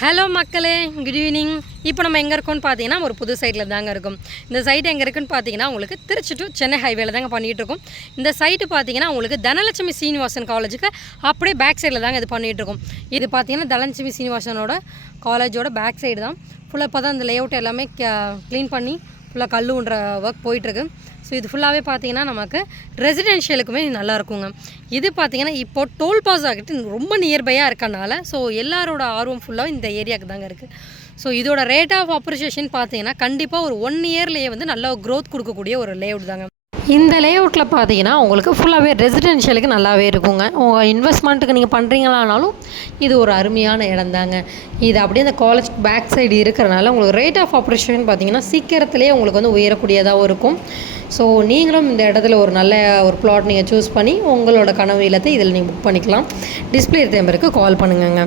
Hello மக்களே. Good evening இப்போ நம்ம எங்கே இருக்கோம்னு பார்த்தீங்கன்னா ஒரு புது சைட்டில் தாங்க இருக்கும். இந்த சைட் எங்கே இருக்குன்னு பார்த்தீங்கன்னா உங்களுக்கு திருச்சி டு சென்னை ஹைவேல தாங்க பண்ணிகிட்டு இருக்கோம். இந்த சைட்டு பார்த்தீங்கன்னா உங்களுக்கு தனலட்சுமி சீனிவாசன் காலேஜுக்கு அப்படியே பேக் சைடில் தாங்க இது பண்ணிகிட்டு இருக்கோம். இது பார்த்தீங்கன்னா தனலட்சுமி சீனிவாசனோட காலேஜோட பேக் சைடு தான். ஃபுல்லாக இப்போ தான் இந்த லேஅவுட் எல்லாமே க்ளீன் பண்ணி ஃபுல்லாக கல்லுன்ற ஒர்க் போயிட்டுருக்கு ஸோ இது ஃபுல்லாகவே பார்த்தீங்கன்னா நமக்கு ரெசிடென்ஷியலுக்குமே நல்லா இருக்குங்க இது பார்த்தீங்கன்னா இப்போ டோல் பாஸ் ஆகிட்டு ரொம்ப நியர்பையாக இருக்கனால ஸோ எல்லாரோட ஆர்வம் ஃபுல்லாக இந்த ஏரியாவுக்கு தாங்க இருக்குது ஸோ இதோட ரேட் ஆஃப் அப்ரிஷியேஷன் பார்த்தீங்கன்னா கண்டிப்பாக ஒரு ஒன் இயர்லேயே வந்து நல்லா க்ரோத் கொடுக்கக்கூடிய ஒரு லேஅவுட் தாங்க. இந்த லேஅவுட்டில் பார்த்தீங்கன்னா உங்களுக்கு ஃபுல்லாகவே ரெசிடென்ஷியலுக்கு நல்லாவே இருக்குங்க. உங்கள் இன்வெஸ்ட்மெண்ட்டுக்கு நீங்கள் பண்ணுறீங்களானாலும் இது ஒரு அருமையான இடம் தாங்க. இது அப்படியே அந்த காலேஜ் பேக் சைடு இருக்கிறனால உங்களுக்கு ரேட் ஆஃப் ஆப்ரேஷன் பார்த்தீங்கன்னா சீக்கிரத்துலேயே உங்களுக்கு வந்து உயரக்கூடியதாகவும் இருக்கும். ஸோ நீங்களும் இந்த இடத்துல ஒரு நல்ல ஒரு பிளாட் நீங்கள் சூஸ் பண்ணி உங்களோட கனவு இல்லத்தை இதில் நீங்கள் புக் பண்ணிக்கலாம். டிஸ்பிளே நம்பருக்கு கால் பண்ணுங்கங்க.